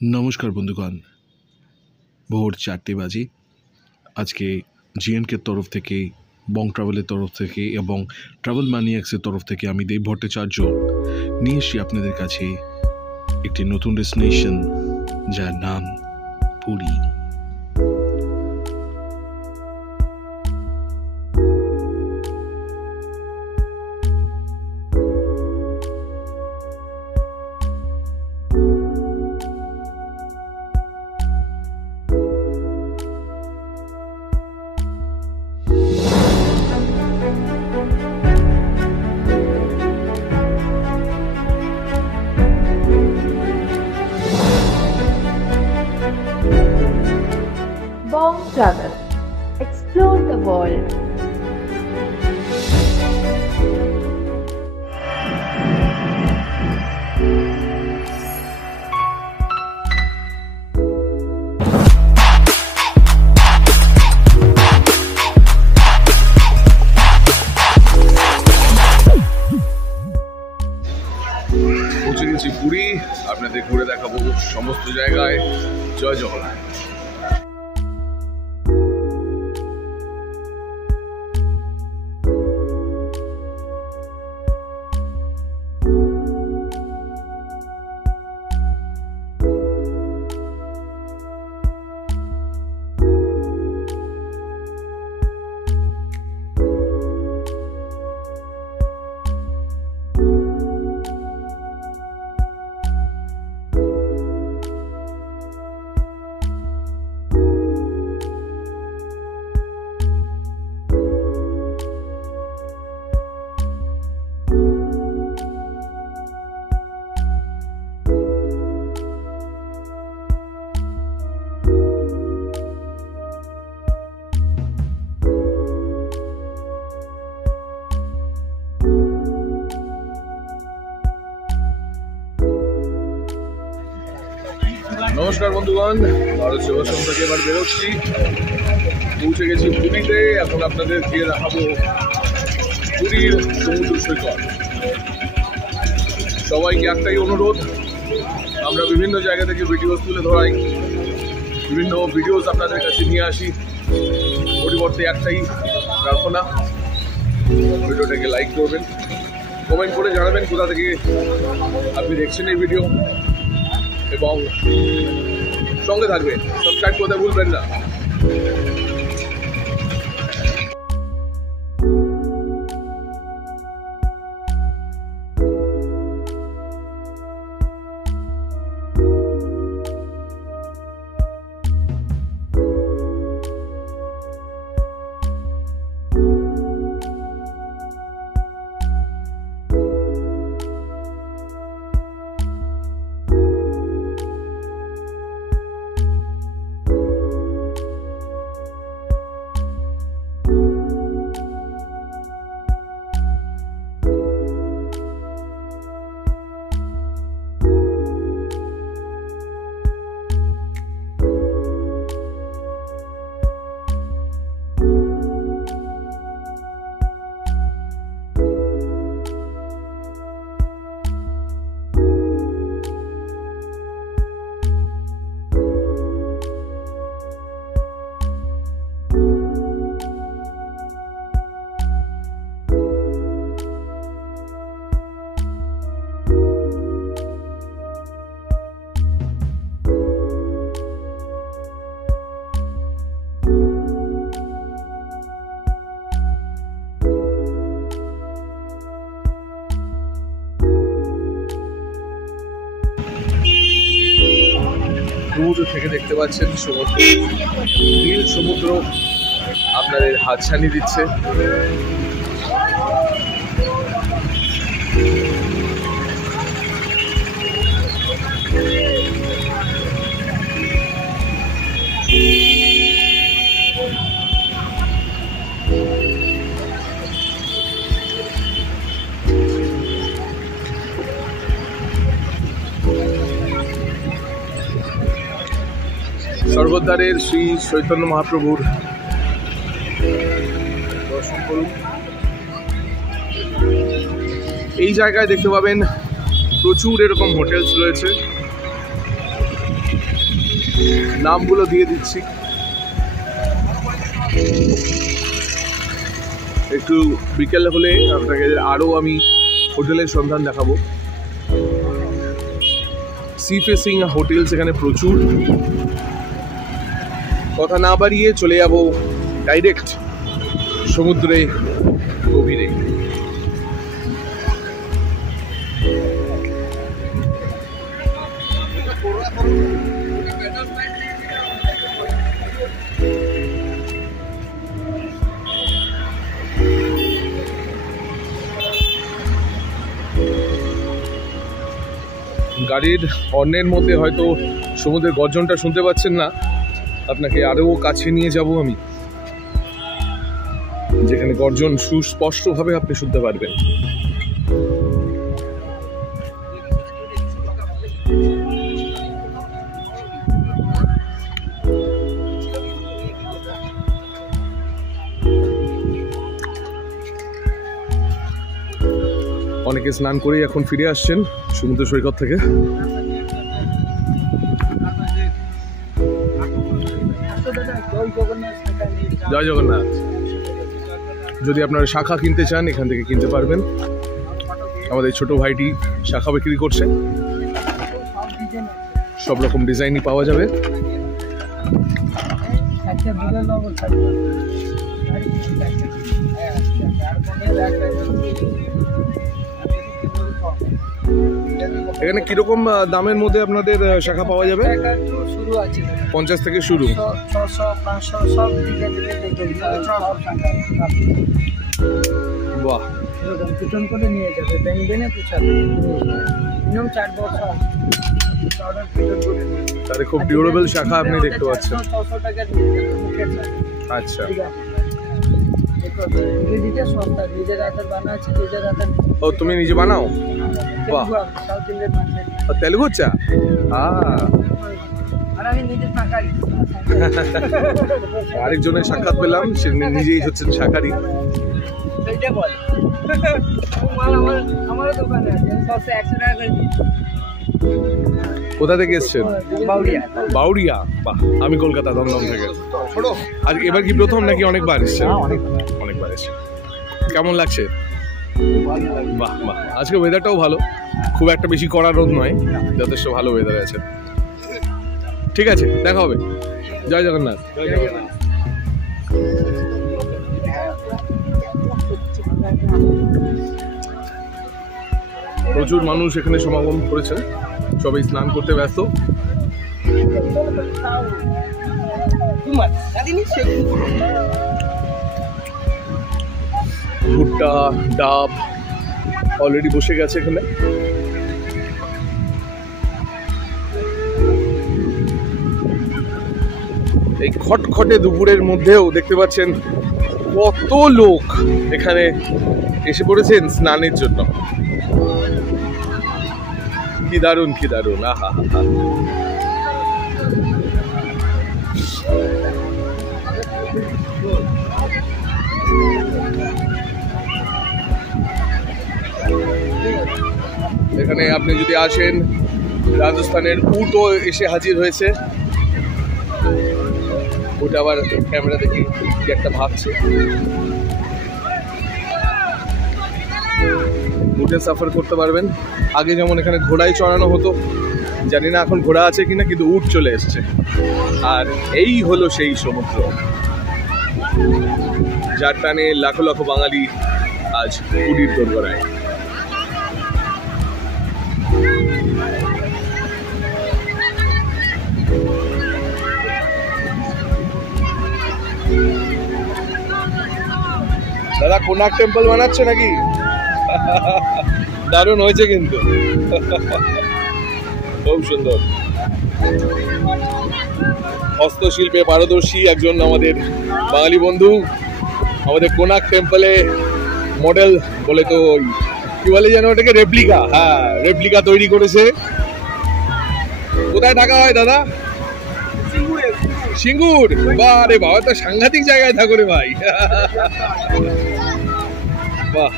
नमस्कार बंधुगण भोर 4टे बाजे आज के जीएनके तरफ थेके बंग ट्रैवलर तरफ थेके एवं ट्रैवल मैनियाक्सের तरफ थेके आमी देव भट्टाचार्य निये एसेছি আপনাদের কাছে একটি নতুন ডেস্টিনেশন যার নাম Puri. Bong Travel. Explore the world. পৌঁছে গেছি পুরী, আপনাদের ঘুরে দেখাবো সমস্ত জায়গায়। জয় জগন্নাথ। नमस्कार बंधुगण, भारत सेवाश्रम থেকে এবার বেরোচ্ছি। পৌঁছে গেছি পুরীতে। এখন আপনাদের গিয়ে দেখাবো পুরীর সমুদ্র সৈকত। সবাইকে একটাই অনুরোধ, আমরা বিভিন্ন জায়গা থেকে ভিডিওস তুলে ধরাই, বিভিন্ন ভিডিওস আপনাদের কাছে নিয়ে আসি। পরিবর্তে একটাই প্রার্থনা, ভিডিওটাকে লাইক করবেন, কমেন্ট করে জানাবেন কোথা থেকে আপনি দেখছেন এই ভিডিও, এবং সঙ্গে থাকবেন। সাবস্ক্রাইব করতে ভুলবেন না। দূর থেকে দেখতে পাচ্ছেন সমুদ্র, নীল সমুদ্র আপনাদের হাতছানি দিচ্ছে। স্বর্গদ্বারের শ্রী চৈতন্য মহাপ্রভুর দর্শন করুন। এই জায়গায় দেখতে পাবেন প্রচুর এরকম হোটেলস রয়েছে। নামগুলো দিয়ে দিচ্ছি। একটু বিকেল হলে আপনাকে আরও আমি হোটেলের সন্ধান দেখাবো। সি ফেসিং হোটেলস এখানে প্রচুর। কথা না বাড়িয়ে চলে যাব ডাইরেক্ট সমুদ্রে গভীরে। গাড়ির হর্নের মধ্যে হয়তো সমুদ্রের গর্জনটা শুনতে পাচ্ছেন না, আপনাকে আরও কাছে নিয়ে যাব আমি, যেখানে গর্জন সুস্পষ্টভাবে আপনি শুনতে পারবেন। অনেকে স্নান করেই এখন ফিরে আসছেন সমুদ্র সৈকত থেকে। জয় জগন্নাথ। যদি আপনারা শাখা কিনতে চান এখান থেকে কিনতে পারবেন। আমাদের ছোট ভাইটি শাখা বিক্রি করছে, সব রকম ডিজাইনই পাওয়া যাবে। এখানে কিরকম দামের মধ্যে আপনাদের শাখা পাওয়া যাবে? 50 থেকে শুরু। বাহ, তাহলে খুব ডিউরেবল শাখা আপনি দেখতে পাচ্ছেন। আচ্ছা, ও তুমি নিজে বানাও? বাহ, তেলুগু চা। আরেকজনের সাক্ষাৎ পেলাম, সে নিজেই হচ্ছেন শাকারি। কোথা থেকে এসছেন? বাউরিয়া। বাহ, আমি কলকাতা দমদম থেকে। আর এবার কি প্রথম নাকি অনেকবার এসছেন? অনেকবার এসছেন। কেমন লাগছে? বাহ বাহ, আজকে ওয়েদারটাও ভালো, খুব একটা বেশি কড়া রোদ নয়, যথেষ্ট ভালো ওয়েদার আছে। ঠিক আছে, দেখা হবে। জয় জগন্নাথ। প্রচুর মানুষ এখানে সমাগম করেছেন, সবাই স্নান করতে ব্যস্ত। ভুট্টা, ডাব অলরেডি বসে গেছে এখানে। এই খটখটে দুপুরের মধ্যেও দেখতে পাচ্ছেন কত লোক এখানে এসে পড়েছেন স্নানের জন্য। কি দারুণ, কি দারুণ। আহা হা। এখানে আপনি যদি আসেন, রাজস্থানের উটও এসে হাজির হয়েছে। ওটা আবার ক্যামেরা দেখি কি একটা ভাবছে। উটে সাফার করতে পারবেন। আগে যেমন এখানে ঘোড়ায় চড়ানো হতো, জানি না এখন ঘোড়া আছে কিনা, কিন্তু উট চলে এসছে। আর এই হলো সেই সমুদ্র যার টানে লাখো লাখো বাঙালি আজ পুরীর দোরগোড়ায়। দাদা কোনার্ক টেম্পল বানাচ্ছে নাকি? দারুণ হয়েছে কিন্তু, খুব সুন্দর। হস্তশিল্পে পারদর্শী একজন আমাদের বাঙালি বন্ধু আমাদের কোনার্ক টেম্পলে মডেল বলে, তো কি বলে যেন ওটাকে, রেপ্লিকা। হ্যাঁ, রেপ্লিকা তৈরি করেছে। কোথায় থাকা হয় দাদা? সিঙ্গুর। বারে বাবা, তো সাংঘাতিক জায়গায় থাকো রে ভাই। বাহ,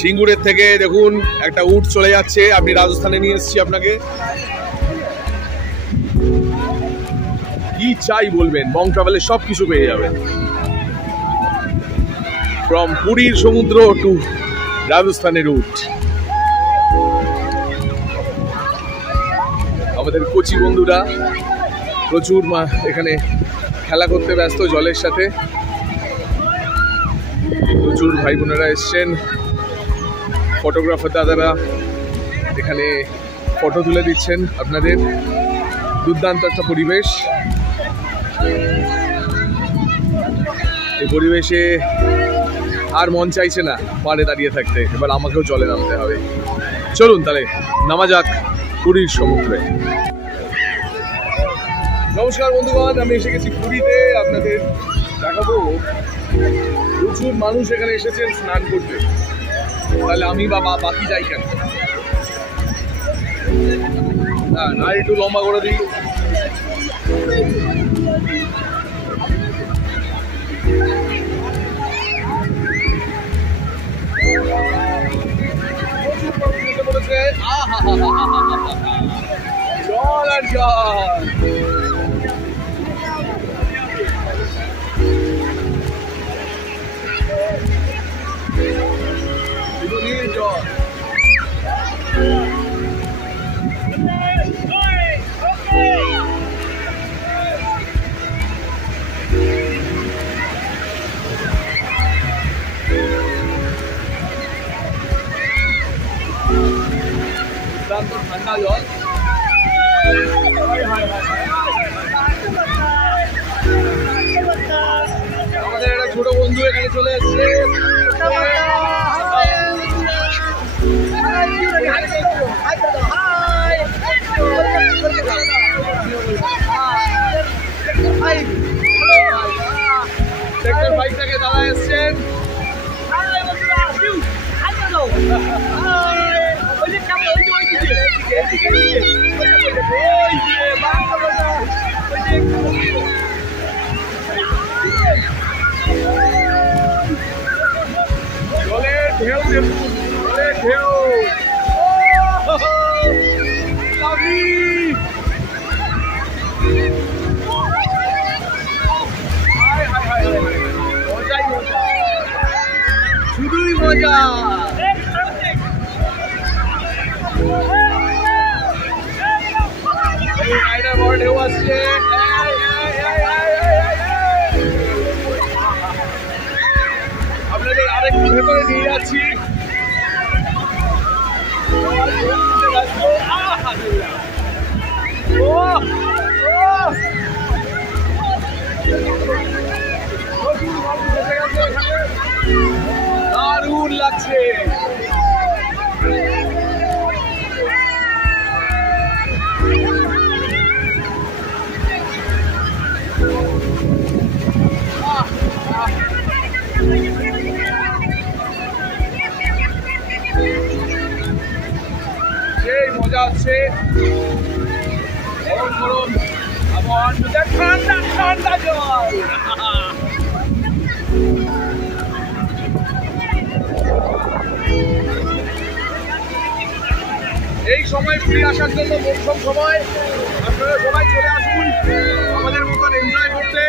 সিঙ্গুরের থেকে দেখুন একটা উট চলে যাচ্ছে। আপনি রাজস্থানে নিয়ে এসেছি আপনাকে। কি চাই বলবেন, বং ট্রাভেলে সব কিছু পেয়ে যাবেন। ফ্রম পুরীর সমুদ্র টু রাজস্থানের রুট। আমাদের কোচি বন্ধুরা প্রচুর এখানে খেলা করতে ব্যস্ত জলের সাথে। প্রচুর ভাই বোনেরা এসছেন, ফটোগ্রাফার দাদারা এখানে ফটো তুলে দিচ্ছেন আপনাদের। দুর্দান্ত একটা পরিবেশ। এই পরিবেশে আর মন চাইছে না পাড়ে দাঁড়িয়ে থাকতে, এবার আমাকেও জলে নামতে হবে। চলুন তাহলে নামা যাক পুরীর সমুদ্রে। নমস্কার বন্ধুগণ, আমি এসে গেছি পুরীতে। আপনাদের দেখাবো প্রচুর মানুষ এখানে এসেছেন স্নান করতে। তাহলে আমি বাকি যাই কেন? না একটু লম্বা করে দিই। জল আর জল। জল ঠান্ডা জল। আমাদের একটা ছোট বন্ধু এখানে চলে এসছে। বাইক থেকে দাদা এসছেন। জলের ঢেউ দেখুন, জলের ঢেউ। শুধুই মজা। ঢেউ আসছে। আপনাদের আরেকটু ভেতরে নিয়ে যাচ্ছি। দারুণ লাগছে। সেই মজা আছে গরম গরম আবহাওয়ার মধ্যে ঠান্ডা ঠান্ডা জল। এই সময় পুরী আসার জন্য মৌসুম সময়, আপনারা সবাই চলে আসুন আমাদের মতন এনজয় করতে।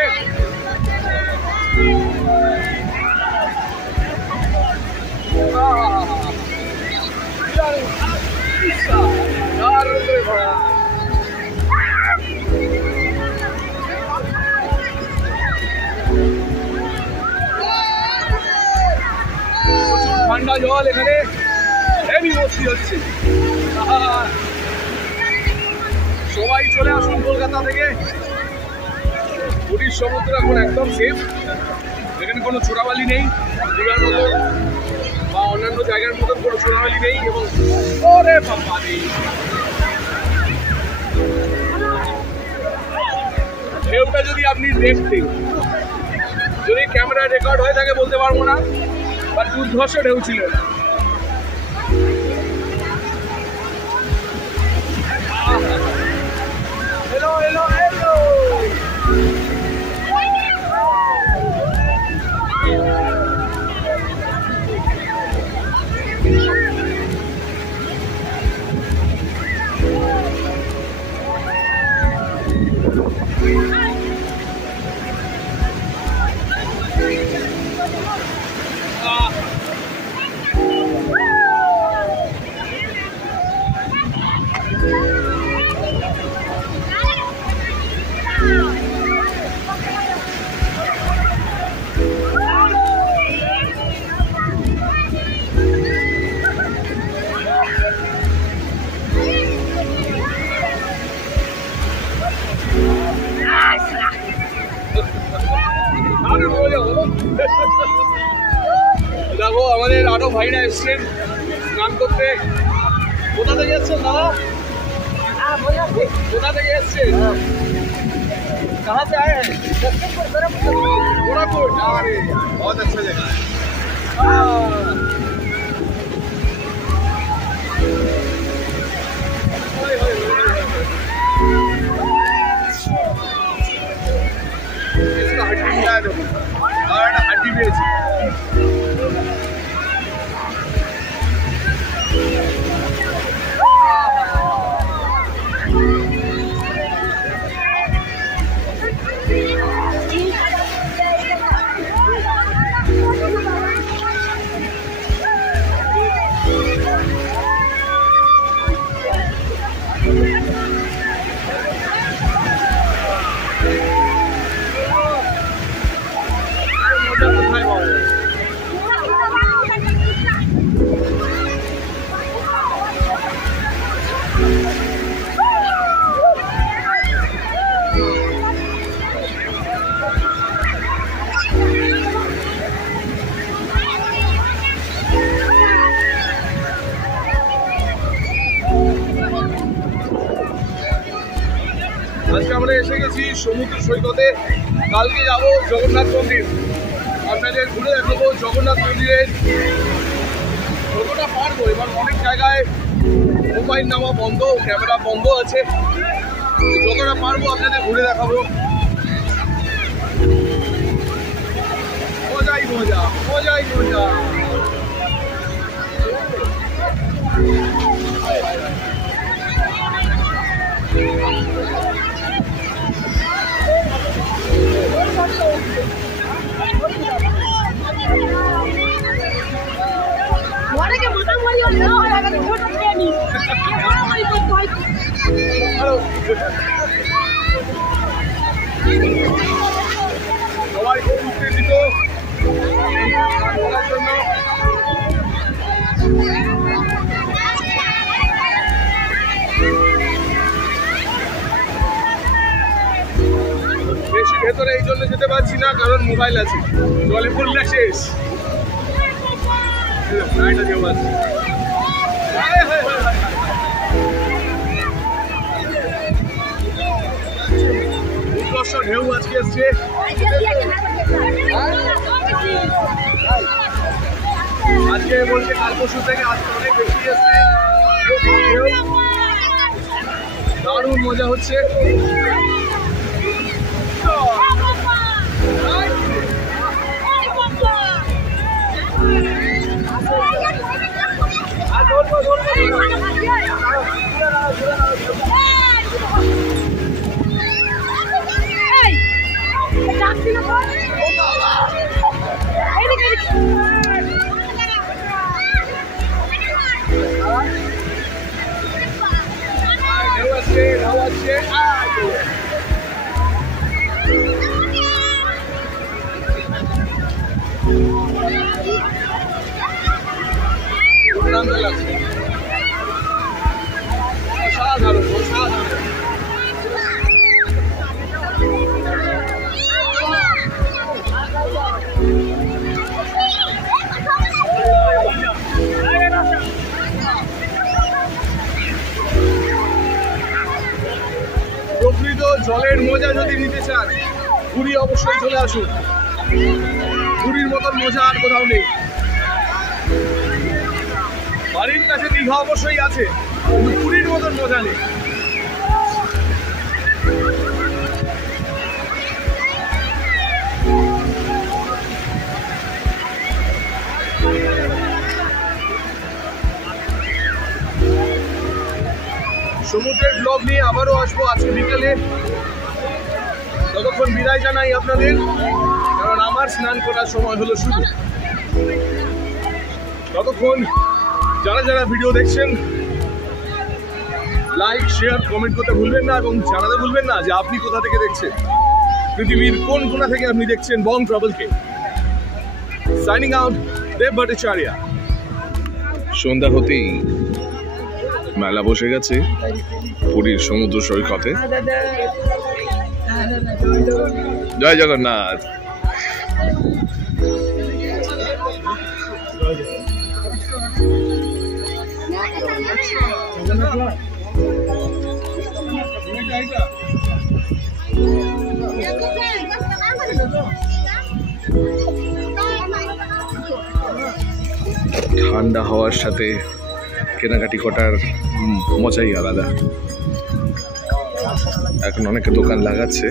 ঠান্ডা জল, এখানে হেভি মস্তি হচ্ছে। সবাই চলে আসুন কলকাতা থেকে। পুরীর সমুদ্র এখন একদম সেফ, এখানে কোনো চোরাবালি নেই, দীঘার মতো বা অন্যান্য জায়গার মতন কোনো চোরাবালি নেই। এবং ওরে বাবা নেই, ঢেউটা যদি আপনি দেখতেন, যদি ক্যামেরায় রেকর্ড হয়ে থাকে বলতে পারবো না, বা দুর্ধর্ষ ঢেউ ছিল। Hello, hello, hello. ভাইরা এসছেন স্নান করতে। কোথা থেকে এসছেন দাদা? কোথা থেকে এসছেন? कहाँ से आए हैं? गोरखपुर। अरे बहुत अच्छा जगह है। इसका हड्डी मिला दो और हड्डी बेची। আজকে আমরা এসে গেছি সমুদ্র সৈকতে। কালকে যাবো জগন্নাথ মন্দির, আপনাদের ঘুরে দেখাবো জগন্নাথ মন্দিরের যতটা পারবো। এবার অনেক জায়গায় মোবাইল নেওয়া বন্ধ, ক্যামেরা বন্ধ আছে, যতটা পারবো আপনাদের ঘুরে দেখাবো। মজাই মজা, মজাই মজা। সবাই খুব উত্তেজিত করার জন্য। বেশি ভেতরে এই জন্য যেতে পারছি না, কারণ মোবাইল আছে, জলে পড়লে শেষ। উৎকর্ষ ঢেউ আজকে এসছে। আজকে বলছে কাল পরশু থেকে আজকে অনেক বেশি এসছে, দারুণ মজা হচ্ছে। অসাধারণ, অসাধারণ। প্রকৃত জলের মজা যদি নিতে চান, পুরী অবশ্যই চলে আসুন। পুরীর মতন মজা আর কোথাও নেই। বাড়ির কাছে দীঘা অবশ্যই আছে, কিন্তু পুরীর মতন মজা নেই। সমুদ্রের ব্লগ নিয়ে আবারও আসবো আজকে বিকেলে। ততক্ষণ বিদায় জানাই আপনাদের, কারণ আমার স্নান করার সময় হলো শুরু। ততক্ষণ যারা যারা ভিডিও দেখছেন, লাইক, শেয়ার, কমেন্ট করতে ভুলবেন না, এবং জানাতে ভুলবেন না যে আপনি কোথা থেকে দেখছেন, পৃথিবীর কোন কোণা থেকে আপনি দেখছেন বং ট্রাভেলকে। সাইনিং আউট, দেব ভট্টাচার্য। সন্ধ্যা হতেই মেলা বসে গেছে পুরীর সমুদ্র সৈকতে। জয় জগন্নাথ। ঠান্ডা হওয়ার সাথে কেনাকাটি করার মজাই আলাদা। এখন অনেকে দোকান লাগাচ্ছে।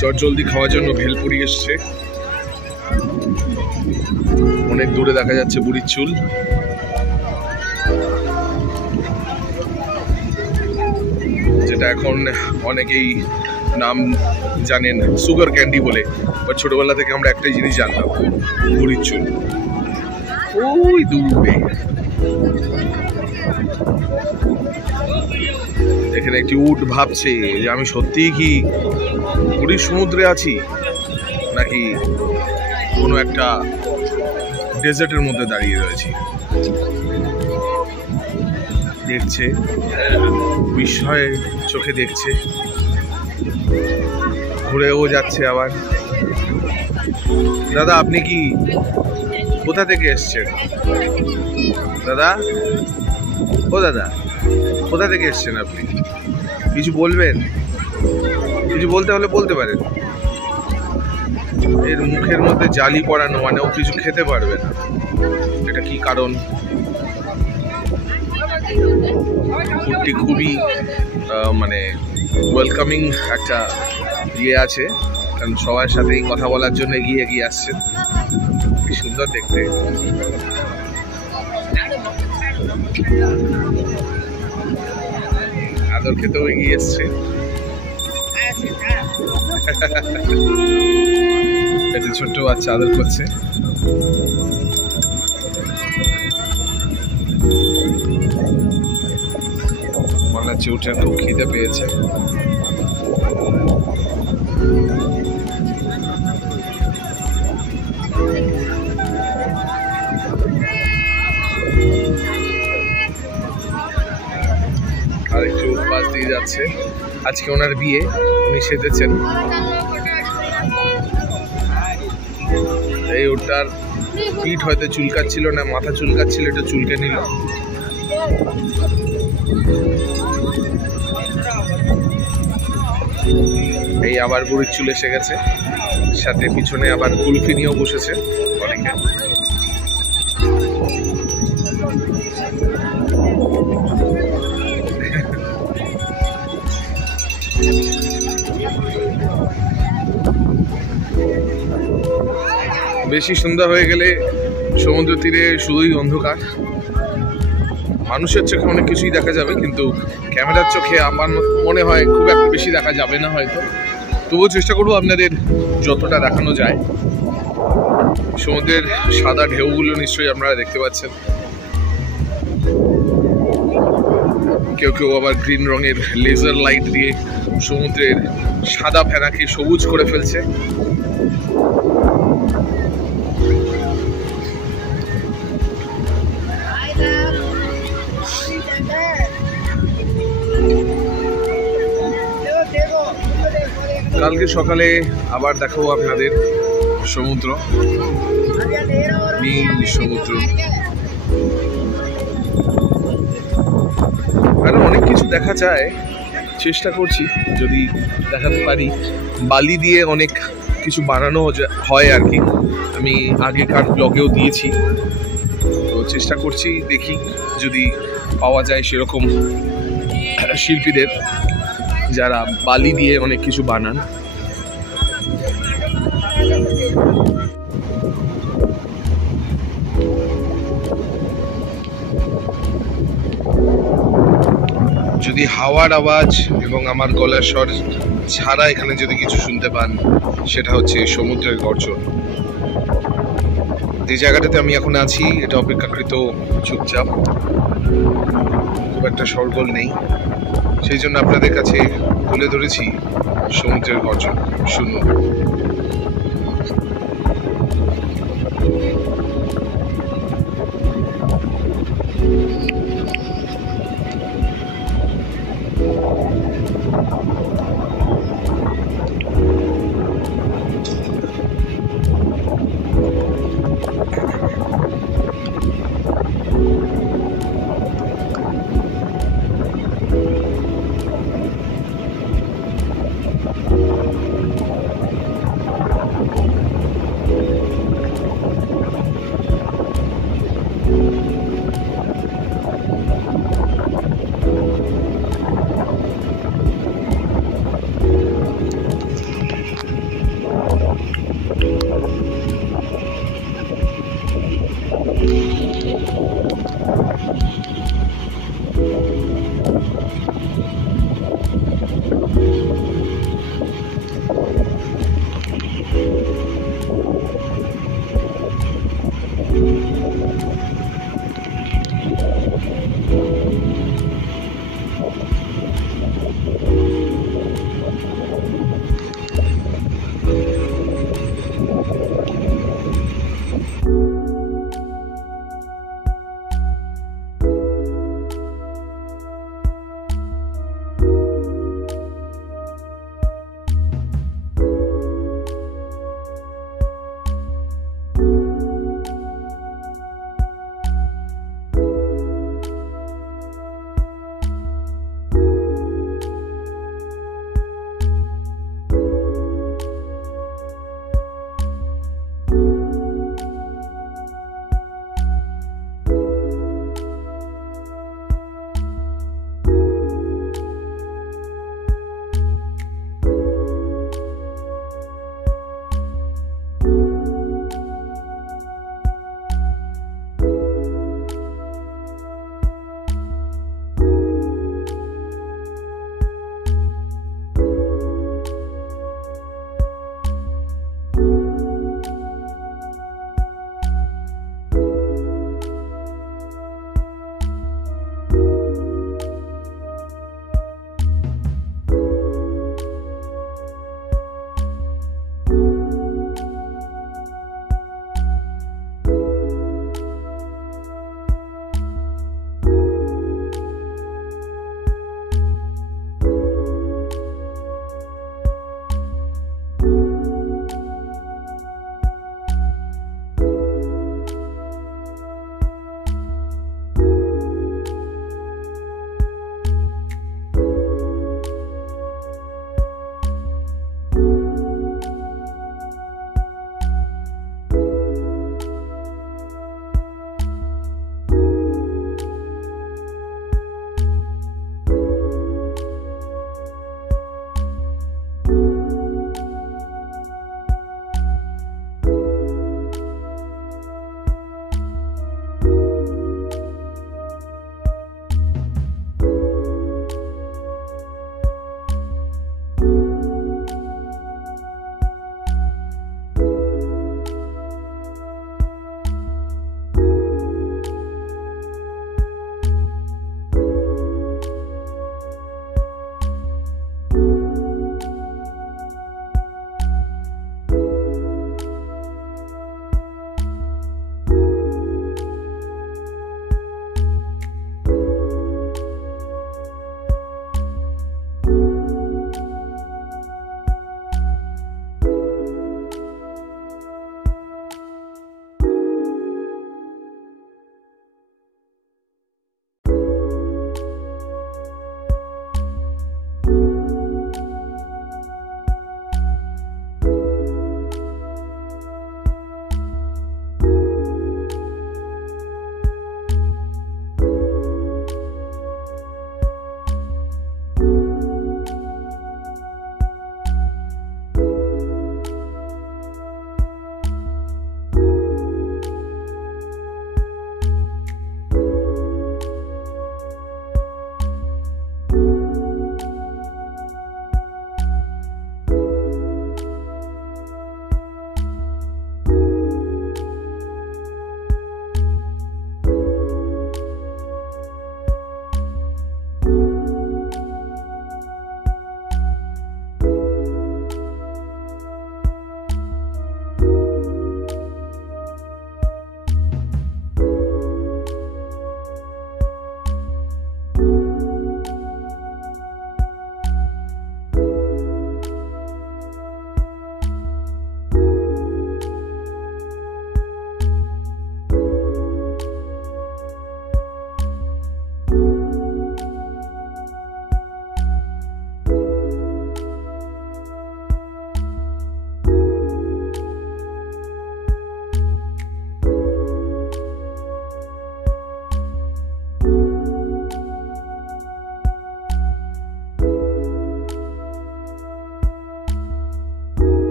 চট জলদি খাওয়ার জন্য ভেলপুরি এসছে। অনেক দূরে দেখা যাচ্ছে বুড়ির চুল। যেটা এখন অনেকেই নাম জানেন সুগার ক্যান্ডি বলে, বাট ছোটবেলা থেকে আমরা একটাই জিনিস জানতাম, বুড়ির চুল। ওই দূরে এখানে একটি উট ভাবছে যে আমি সত্যিই কি পুরীর সমুদ্রে আছি নাকি কোনো একটা ডেজার্টের মধ্যে দাঁড়িয়ে রয়েছি। দেখছে, বিস্ময়ে চোখে দেখছে, ঘুরেও যাচ্ছে আবার। দাদা আপনি কি কোথা থেকে এসছেন? দাদা, ও দাদা কোথা থেকে এসছেন আপনি? কিছু বলবেন? কিছু বলতে হলে বলতে পারেন। এর মুখের মধ্যে জালি পড়ানো, মানে ও কিছু খেতে পারবে না। এটা কি কারণ? ফুডটি খুবই মানে ওয়েলকামিং একটা ইয়ে আছে, কারণ সবার সাথেই কথা বলার জন্য এগিয়ে আসছেন। কি সুন্দর দেখতে। আদর খেতেও এগিয়ে এসছে। একটা ছোট্ট বাচ্চা আদর করছে। মনে হচ্ছে উঠে খুব খিদে পেয়েছে। আর একটু পাশ দিয়ে যাচ্ছে। আজকে ওনার বিয়ে, উনি সেজেছেন। এই ওটার পিঠ হয়তো চুলকাচ্ছিল না, মাথা চুলকাচ্ছিল, এটা চুলকে নিল। এই আবার বুড়ির চুল এসে গেছে, সাথে পিছনে আবার কুলফি নিয়েও বসেছে অনেকে। বেশি সন্ধ্যা হয়ে গেলে সমুদ্র তীরে শুধুই অন্ধকার। মানুষের চোখে অনেক কিছুই দেখা যাবে, কিন্তু ক্যামেরার চোখে আমার মনে হয় খুব একটা বেশি দেখা যাবে না হয়তো। তবুও চেষ্টা করবো আপনাদের যতটা দেখানো যায়। সমুদ্রের সাদা ঢেউগুলো নিশ্চয়ই আপনারা দেখতে পাচ্ছেন। কেউ কেউ আবার গ্রিন রঙের লেজার লাইট দিয়ে সমুদ্রের সাদা ফেনাকে সবুজ করে ফেলছে। কালকে সকালে আবার দেখাবো আপনাদের সমুদ্র, নীল সমুদ্র। আরো অনেক কিছু দেখা যায়, চেষ্টা করছি যদি দেখাতে পারি। বালি দিয়ে অনেক কিছু বানানো হয় আর কি, আমি আগেকার ব্লগেও দিয়েছি। তো চেষ্টা করছি, দেখি যদি পাওয়া যায় সেরকম শিল্পীদের যারা বালি দিয়ে অনেক কিছু বানান। যদি হাওয়ার আওয়াজ এবং আমার গলার স্বর ছাড়া এখানে যদি কিছু শুনতে পান, সেটা হচ্ছে সমুদ্রের গর্জন। যে জায়গাটাতে আমি এখন আছি এটা অপেক্ষাকৃত চুপচাপ, খুব একটা শোরগোল নেই, সেই জন্য আপনাদের কাছে তুলে ধরেছি সমুদ্রের গর্জন। শুনুন।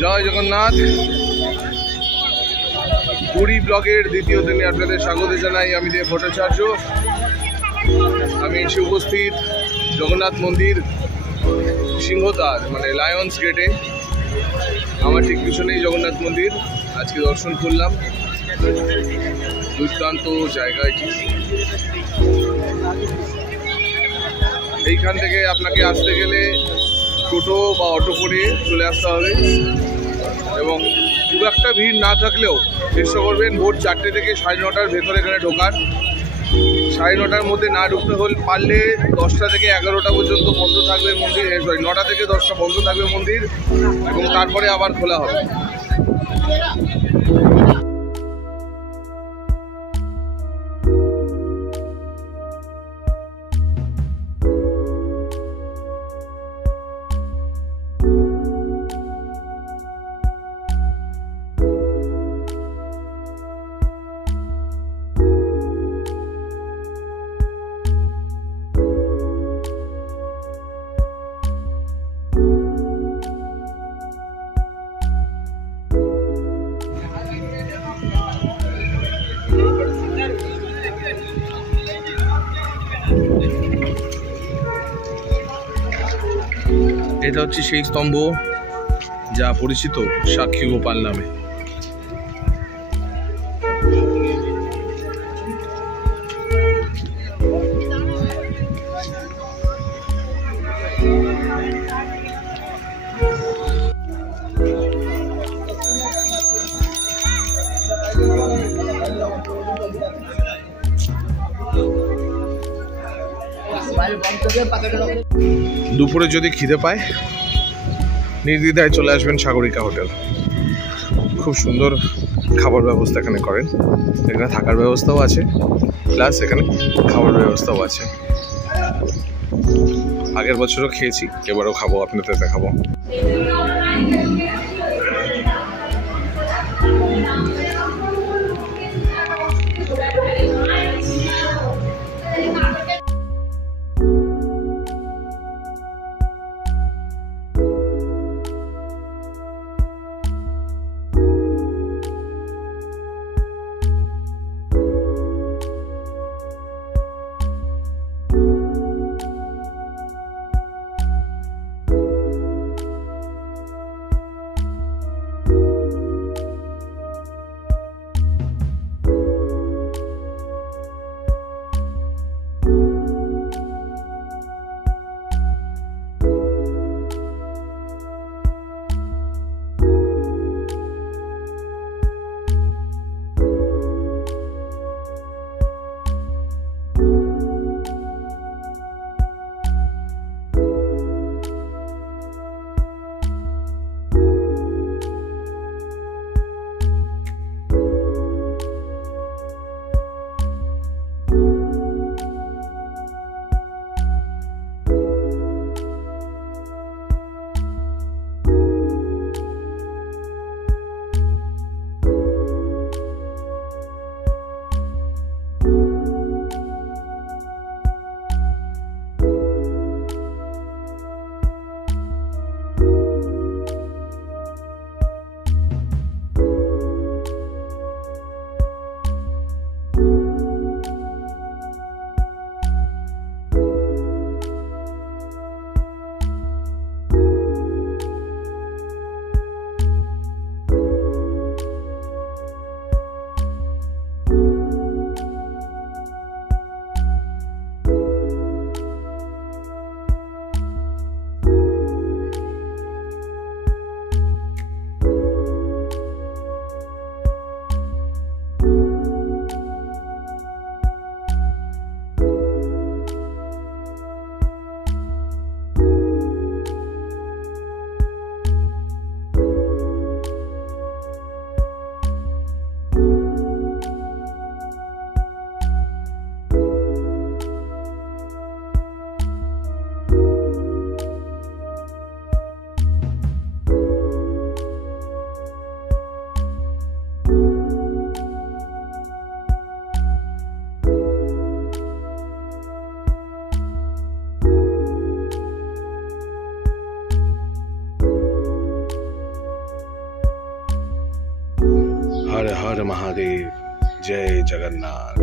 জয় জগন্নাথ। পুরী ব্লগের দ্বিতীয় দিনে আপনাদের স্বাগত জানাই। আমি দেব ভট্টাচার্য। আমি এসে উপস্থিত জগন্নাথ মন্দির সিংহদ্বার মানে লায়ন্স গেটে। আমার ঠিক পিছনেই জগন্নাথ মন্দির। আজকে দর্শন করলাম, দুর্দান্ত জায়গা এটি। এইখান থেকে আপনাকে আসতে গেলে টোটো বা অটো করে চলে আসতে হবে এবং খুব একটা ভিড় না থাকলেও চেষ্টা করবেন ভোর 4টে থেকে 9:30টার ভেতরে এখানে ঢোকার। 9:30টার মধ্যে না ঢুকতে পারলে 10টা থেকে 11টা পর্যন্ত বন্ধ থাকবে মন্দির। 9টা থেকে 10টা বন্ধ থাকবে মন্দির এবং তারপরে আবার খোলা হবে। এটা হচ্ছে সেই স্তম্ভ যা পরিচিত সাক্ষী গোপাল নামে। দুপুরে যদি খিদে পায় নির্দ্বিধায় চলে আসবেন সাগরিকা হোটেল। খুব সুন্দর খাবার ব্যবস্থা এখানে করেন। এখানে থাকার ব্যবস্থাও আছে, প্লাস এখানে খাবার ব্যবস্থাও আছে। আগের বছরও খেয়েছি, এবারও খাবো, আপনাদের দেখাবো। हर हर महादेव, जय जगन्नाथ।